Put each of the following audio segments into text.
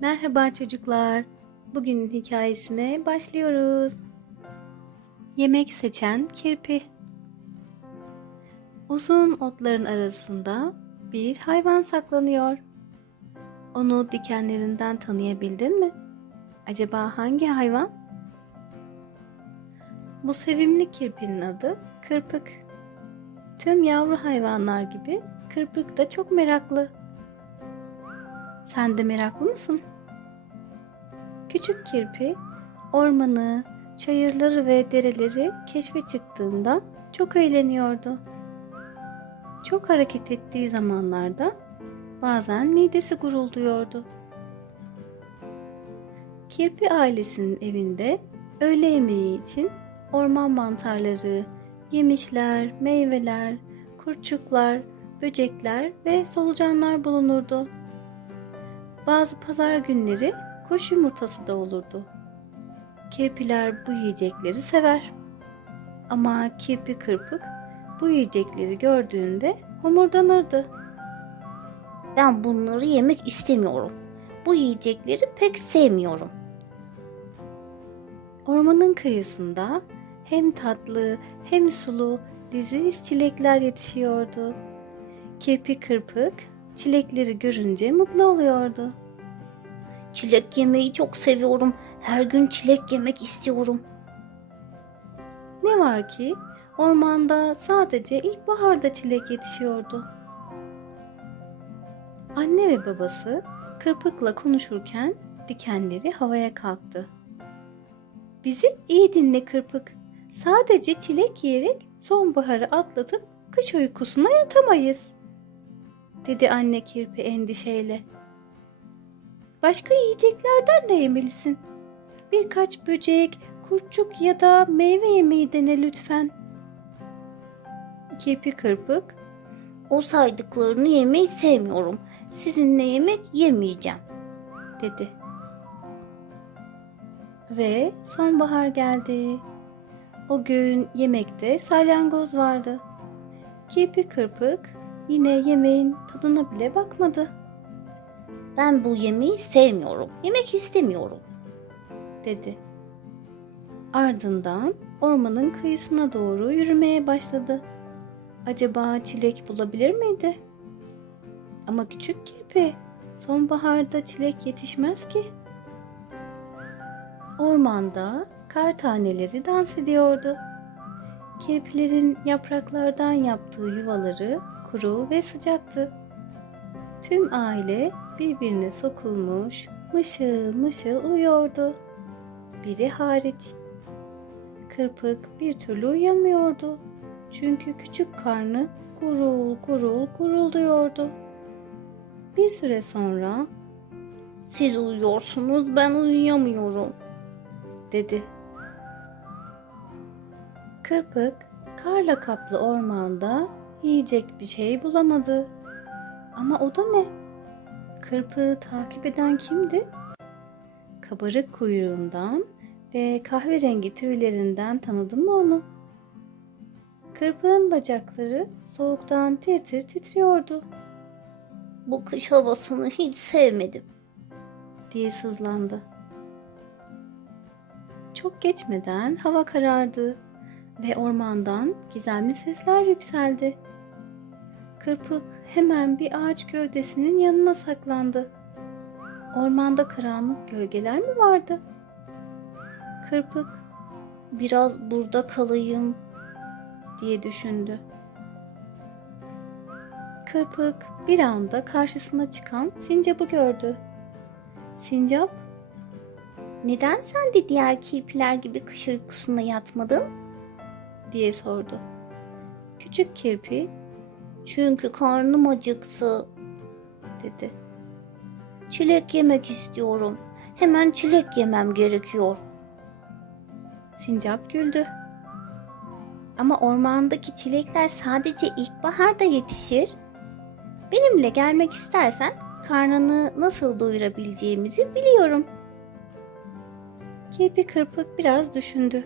Merhaba çocuklar. Bugünün hikayesine başlıyoruz. Yemek seçen kirpi. Uzun otların arasında bir hayvan saklanıyor. Onu dikenlerinden tanıyabildin mi? Acaba hangi hayvan? Bu sevimli kirpinin adı Kırpık. Tüm yavru hayvanlar gibi Kırpık da çok meraklı. Sen de meraklı mısın? Küçük kirpi ormanı, çayırları ve dereleri keşfe çıktığında çok eğleniyordu. Çok hareket ettiği zamanlarda bazen midesi gurulduyordu. Kirpi ailesinin evinde öğle yemeği için orman mantarları, yemişler, meyveler, kurçuklar, böcekler ve solucanlar bulunurdu. Bazı pazar günleri kuş yumurtası da olurdu. Kirpiler bu yiyecekleri sever. Ama kirpi kırpık bu yiyecekleri gördüğünde homurdanırdı. Ben bunları yemek istemiyorum. Bu yiyecekleri pek sevmiyorum. Ormanın kıyısında hem tatlı hem sulu leziz çilekler yetişiyordu. Kirpi kırpık çilekleri görünce mutlu oluyordu. Çilek yemeyi çok seviyorum. Her gün çilek yemek istiyorum. Ne var ki ormanda sadece ilkbaharda çilek yetişiyordu. Anne ve babası kırpıkla konuşurken dikenleri havaya kalktı. Bizi iyi dinle kırpık. Sadece çilek yiyerek sonbaharı atlatıp kış uykusuna yatamayız. Dedi anne kirpi endişeyle. Başka yiyeceklerden de yemelisin. Birkaç böcek, kurtçuk ya da meyve yemeği dene lütfen. Kirpi kırpık O saydıklarını yemeyi sevmiyorum. Sizinle yemek yemeyeceğim. dedi. Ve sonbahar geldi. O gün yemekte salyangoz vardı. Kirpi kırpık yine yemeğin tadına bile bakmadı, Ben bu yemeği sevmiyorum. Yemek istemiyorum. dedi. Ardından ormanın kıyısına doğru yürümeye başladı. Acaba çilek bulabilir miydi? Ama küçük kirpi sonbaharda çilek yetişmez ki. Ormanda kar taneleri dans ediyordu. Kirpilerin yapraklardan yaptığı yuvaları kuru ve sıcaktı. Tüm aile birbirine sokulmuş, mışıl mışıl uyuyordu. Biri hariç. Kırpık bir türlü uyuyamıyordu. Çünkü küçük karnı gurul gurul gurulduyordu. Bir süre sonra Siz uyuyorsunuz ben uyuyamıyorum. dedi. Kırpık karla kaplı ormanda yiyecek bir şey bulamadı. Ama o da ne? Kırpığı takip eden kimdi? Kabarık kuyruğundan ve kahverengi tüylerinden tanıdın mı onu? Kırpığın bacakları soğuktan tir tir titriyordu Bu kış havasını hiç sevmedim. diye sızlandı. Çok geçmeden hava karardı ve ormandan gizemli sesler yükseldi. Kırpık hemen bir ağaç gövdesinin yanına saklandı. Ormanda karanlık gölgeler mi vardı? Kırpık Biraz burada kalayım. diye düşündü. Kırpık bir anda karşısına çıkan sincapı gördü. Sincap Neden sen de diğer kirpiler gibi kış uykusuna yatmadın? diye sordu. Küçük kirpi Çünkü karnım acıktı. dedi. Çilek yemek istiyorum. Hemen çilek yemem gerekiyor. Sincap güldü. Ama ormandaki çilekler sadece ilkbaharda yetişir. Benimle gelmek istersen karnını nasıl doyurabileceğimizi biliyorum. Kirpi kırpık biraz düşündü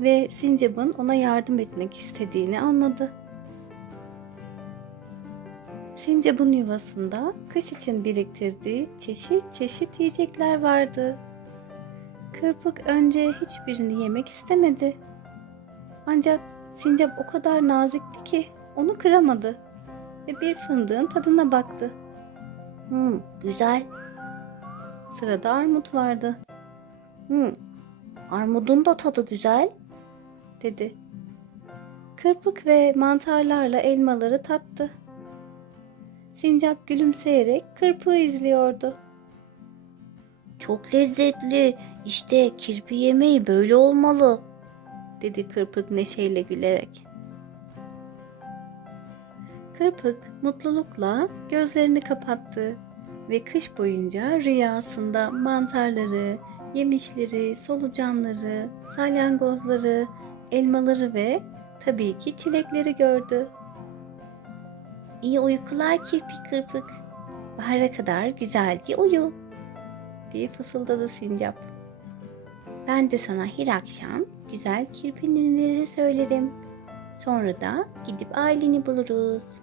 ve sincapın ona yardım etmek istediğini anladı. Sincap'ın yuvasında kış için biriktirdiği çeşit çeşit yiyecekler vardı. Kırpık önce hiçbirini yemek istemedi. Ancak sincap o kadar nazikti ki onu kıramadı ve bir fındığın tadına baktı. Hmm, güzel. Sırada armut vardı, Hmm, armudun da tadı güzel. dedi. Kırpık ve mantarlarla elmaları tattı. Sincap gülümseyerek kırpığı izliyordu. Çok lezzetli. İşte kirpi yemeği böyle olmalı. dedi Kırpık neşeyle gülerek. Kırpık mutlulukla gözlerini kapattı ve kış boyunca rüyasında mantarları, yemişleri, solucanları, salyangozları, elmaları ve tabii ki çilekleri gördü. İyi uykular kirpi kırpık. Bahara kadar güzelce uyu diye fısıldadı sincap. Ben de sana her akşam güzel kirpinleri söylerim. Sonra da gidip aileni buluruz.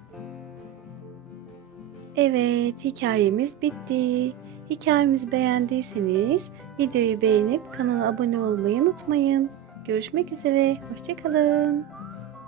Evet, hikayemiz bitti. Hikayemizi beğendiyseniz videoyu beğenip kanala abone olmayı unutmayın. Görüşmek üzere, hoşçakalın.